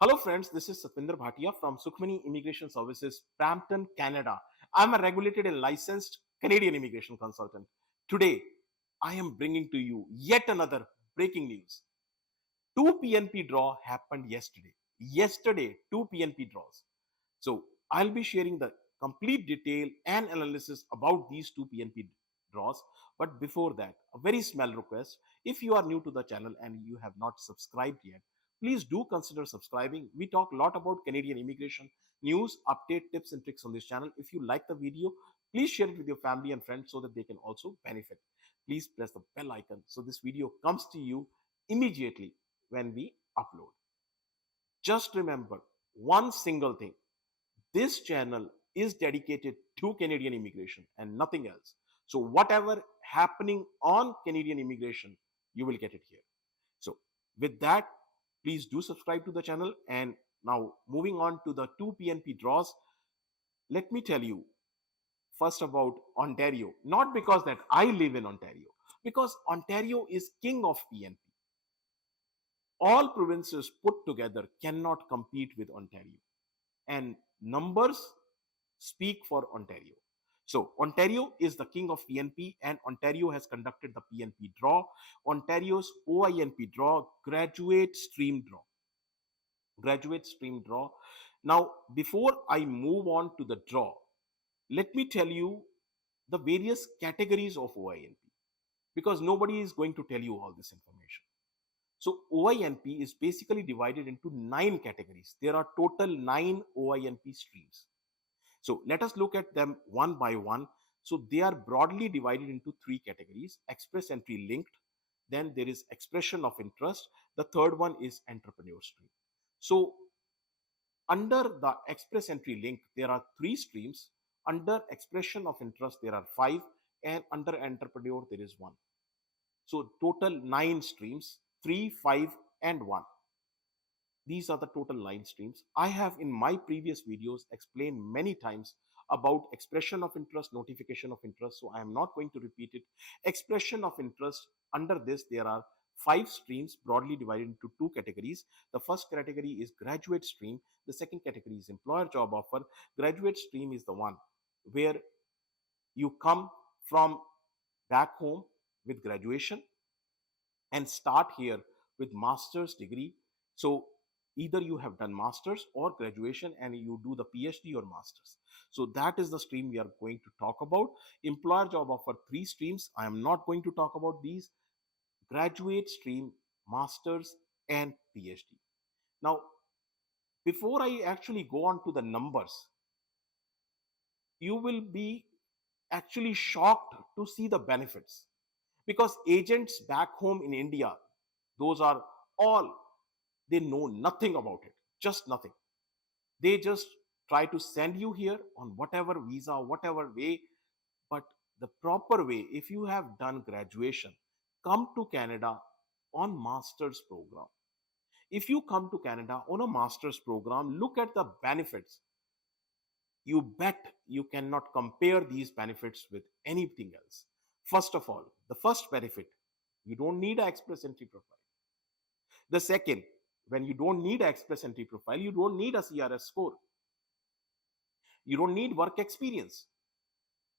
Hello friends, this is Satvinder Bhatia from Sukhmani Immigration Services, Brampton, Canada. I'm a regulated and licensed Canadian immigration consultant. Today, I am bringing to you yet another breaking news. Two PNP draw happened yesterday. Yesterday, two PNP draws. So I'll be sharing the complete detail and analysis about these two PNP draws. But before that, a very small request. If you are new to the channel and you have not subscribed yet, please do consider subscribing. We talk a lot about Canadian immigration news, update, tips and tricks on this channel. If you like the video, please share it with your family and friends so that they can also benefit. Please press the bell icon so this video comes to you immediately when we upload. Just remember one single thing. This channel is dedicated to Canadian immigration and nothing else. So whatever happening on Canadian immigration, you will get it here. So with that, please do subscribe to the channel. And now moving on to the two PNP draws, let me tell you first about Ontario. Not because that I live in Ontario, because Ontario is king of PNP. All provinces put together cannot compete with Ontario. And numbers speak for Ontario. So Ontario is the king of PNP and Ontario has conducted the PNP draw. Ontario's OINP draw, graduate stream draw. Graduate stream draw. Now, before I move on to the draw, let me tell you the various categories of OINP because nobody is going to tell you all this information. So OINP is basically divided into 9 categories. There are total 9 OINP streams. So let us look at them one by one. So they are broadly divided into 3 categories: express entry linked, then there is expression of interest, the third one is entrepreneur stream. So under the express entry link, there are 3 streams. Under expression of interest, there are 5, and under entrepreneur, there is 1. So total 9 streams, 3, 5, and 1. These are the total 9 streams. I have in my previous videos explained many times about expression of interest, notification of interest. So I am not going to repeat it. Expression of interest, under this, there are 5 streams broadly divided into 2 categories. The first category is graduate stream. The second category is employer job offer. Graduate stream is the one where you come from back home with graduation and start here with master's degree. So either you have done master's or graduation and you do the PhD or master's. So that is the stream we are going to talk about. Employer job offer, 3 streams. I am not going to talk about these: graduate stream, master's, and PhD. Now, before I actually go on to the numbers, you will be actually shocked to see the benefits, because agents back home in India, those are all, they know nothing about it, just nothing. They just try to send you here on whatever visa, whatever way. But the proper way, if you have done graduation, come to Canada on master's program. If you come to Canada on a master's program, look at the benefits. You bet you cannot compare these benefits with anything else. First of all, the first benefit, you don't need an express entry profile. The second, when you don't need an express entry profile, you don't need a CRS score. You don't need work experience.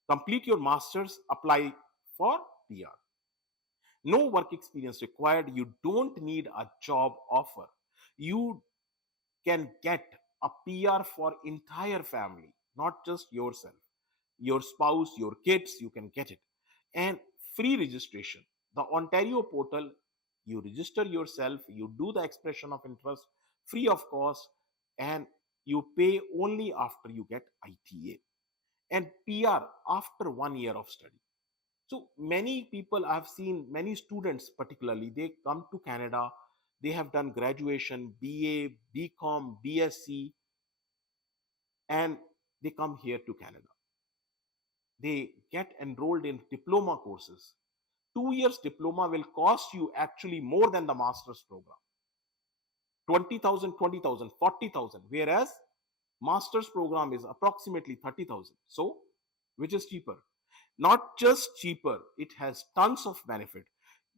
Complete your master's, apply for PR. No work experience required. You don't need a job offer. You can get a PR for entire family, not just yourself. Your spouse, your kids, you can get it. And free registration. The Ontario portal, you register yourself, you do the expression of interest free of cost, and you pay only after you get ITA. And PR after 1 year of study. So many people, I've seen many students particularly, they come to Canada, they have done graduation, BA, BCom, BSc, and they come here to Canada. They get enrolled in diploma courses. 2 years diploma will cost you actually more than the master's program. 20,000, 20,000, 40,000, whereas master's program is approximately 30,000. So, which is cheaper? Not just cheaper, it has tons of benefit.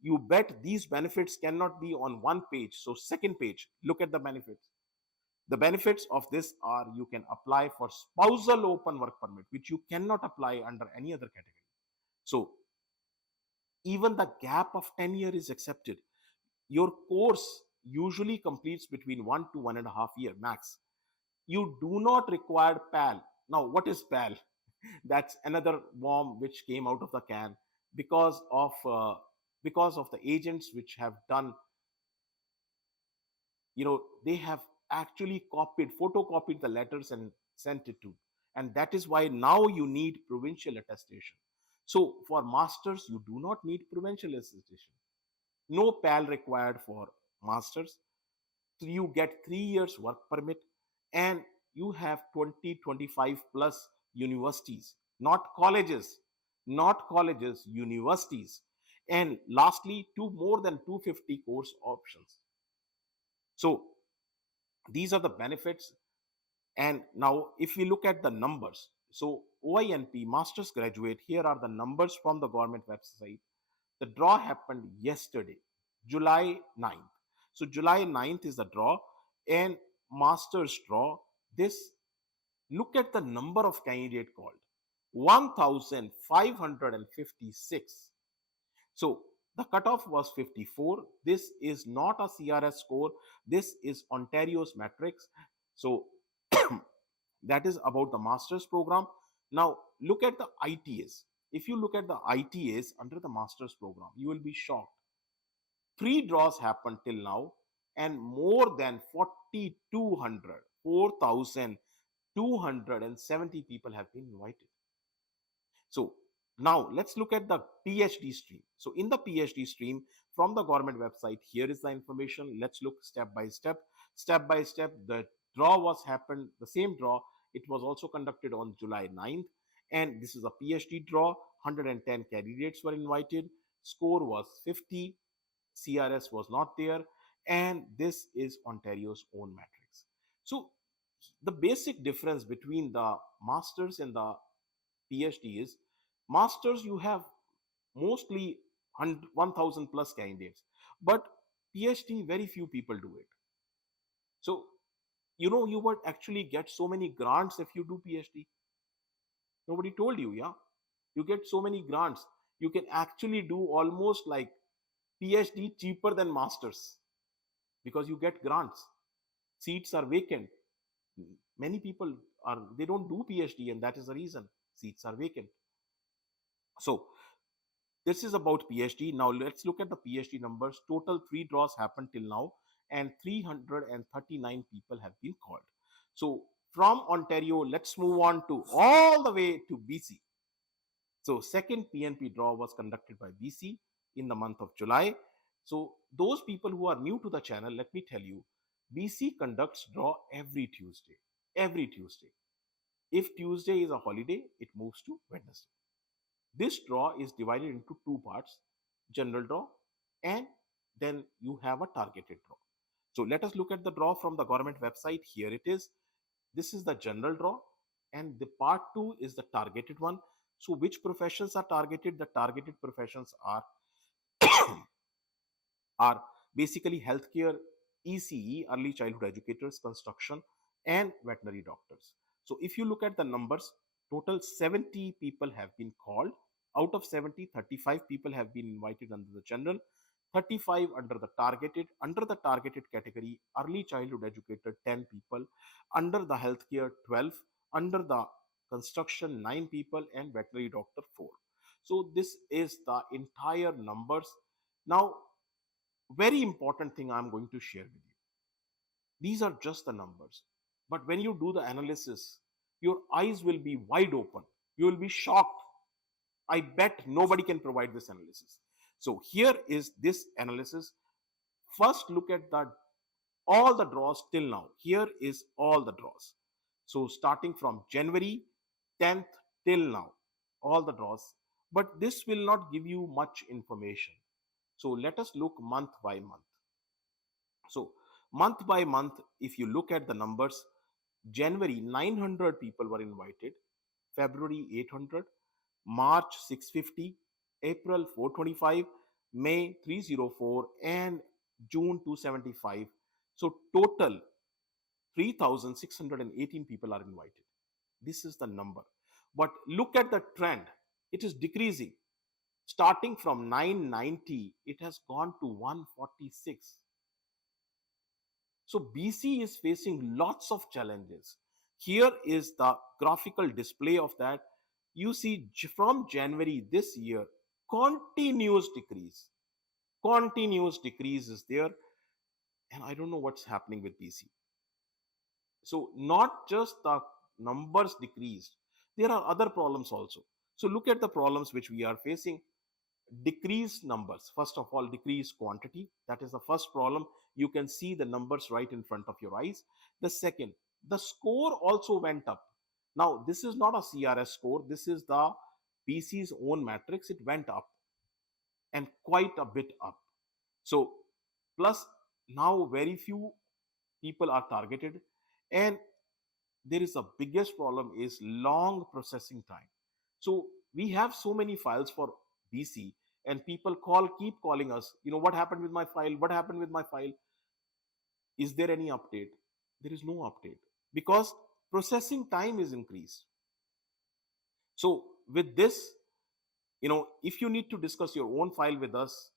You bet these benefits cannot be on one page. So second page, look at the benefits. The benefits of this are you can apply for spousal open work permit, which you cannot apply under any other category. So even the gap of 10 years is accepted. Your course usually completes between 1 to 1.5 years max. You do not require PAL. Now, what is PAL? That's another worm which came out of the can because of the agents which have done, they have actually photocopied the letters and sent it to, and that is why now you need provincial attestation. So for masters, you do not need provincial attestation. No PAL required for masters. So you get 3 years work permit, and you have 20-25 plus universities, not colleges, universities. And lastly, more than 250 course options. So these are the benefits. And now if we look at the numbers, so OINP masters graduate, here are the numbers from the government website. The draw happened yesterday, July 9th. So July 9th is the draw, and masters draw. This, look at the number of candidate called, 1556. So the cutoff was 54. This is not a CRS score. This is Ontario's matrix. So that is about the master's program. Now look at the ITAs. If you look at the ITAs under the master's program, you will be shocked. 3 draws happened till now, and more than 4,270 people have been invited. So now let's look at the PhD stream. So in the PhD stream from the government website, here is the information. Let's look step by step. Step by step, the draw was happened, the same draw. It was also conducted on July 9th. And this is a PhD draw. 110 candidates were invited. Score was 50. CRS was not there. And this is Ontario's own matrix. So the basic difference between the masters and the PhD is, masters you have mostly 1,000 plus candidates, but PhD very few people do it. So you would actually get so many grants if you do PhD. Nobody told you, yeah? You get so many grants. You can actually do almost like PhD cheaper than masters because you get grants. Seats are vacant. Many people they don't do PhD, and that is the reason seats are vacant. So this is about PhD. Now let's look at the PhD numbers. Total 3 draws happened till now, and 339 people have been called. So from Ontario, let's move on to all the way to BC. So second PNP draw was conducted by BC in the month of July. So those people who are new to the channel, let me tell you, BC conducts draw every Tuesday. Every Tuesday. If Tuesday is a holiday, it moves to Wednesday. This draw is divided into 2 parts, general draw, and then you have a targeted draw. So let us look at the draw from the government website. Here it is. This is the general draw, and the part 2 is the targeted one. So which professions are targeted? The targeted professions are are basically healthcare, ECE, early childhood educators, construction, and veterinary doctors. So if you look at the numbers, total 70 people have been called. Out of 70, 35 people have been invited under the general, 35 under the targeted. Under the targeted category, early childhood educator, 10 people. Under the healthcare, 12. Under the construction, 9 people, and veterinary doctor, 4. So this is the entire numbers. Now, very important thing I'm going to share with you. These are just the numbers. But when you do the analysis, your eyes will be wide open. You will be shocked. I bet nobody can provide this analysis. So here is this analysis. First, look at all the draws till now. Here is all the draws. So starting from January 10th till now, all the draws. But this will not give you much information. So let us look month by month. So month by month, if you look at the numbers, January 900 people were invited, February 800, March 650, April 425, May 304, and June 275. So total 3,618 people are invited. This is the number. But look at the trend. It is decreasing. Starting from 990, it has gone to 146. So BC is facing lots of challenges. Here is the graphical display of that. You see from January this year, continuous decrease. Continuous decrease is there. And I don't know what's happening with BC. So not just the numbers decreased, there are other problems also. So look at the problems which we are facing. Decreased numbers. First of all, decreased quantity. That is the first problem. You can see the numbers right in front of your eyes. The second, the score also went up. Now, this is not a CRS score. This is the BC's own matrix. It went up and quite a bit up. So, plus now very few people are targeted, and there is a biggest problem is long processing time. So we have so many files for BC, and people keep calling us, what happened with my file? What happened with my file? Is there any update? There is no update because processing time is increased. So with this, if you need to discuss your own file with us,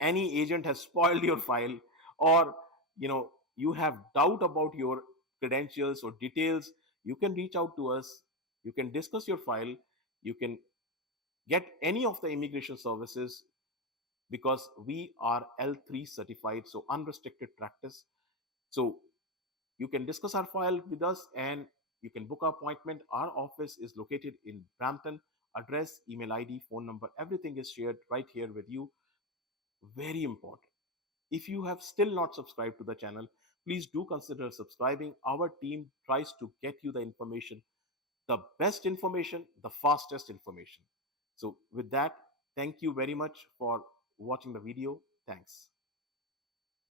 any agent has spoiled your file, or you have doubt about your credentials or details, you can reach out to us. You can discuss your file. You can get any of the immigration services because we are L3 certified, so unrestricted practice. So you can discuss our file with us and you can book an appointment. Our office is located in Brampton. Address, email ID, phone number, everything is shared right here with you. Very important. If you have still not subscribed to the channel, please do consider subscribing. Our team tries to get you the information, the best information, the fastest information. So with that, thank you very much for watching the video. Thanks.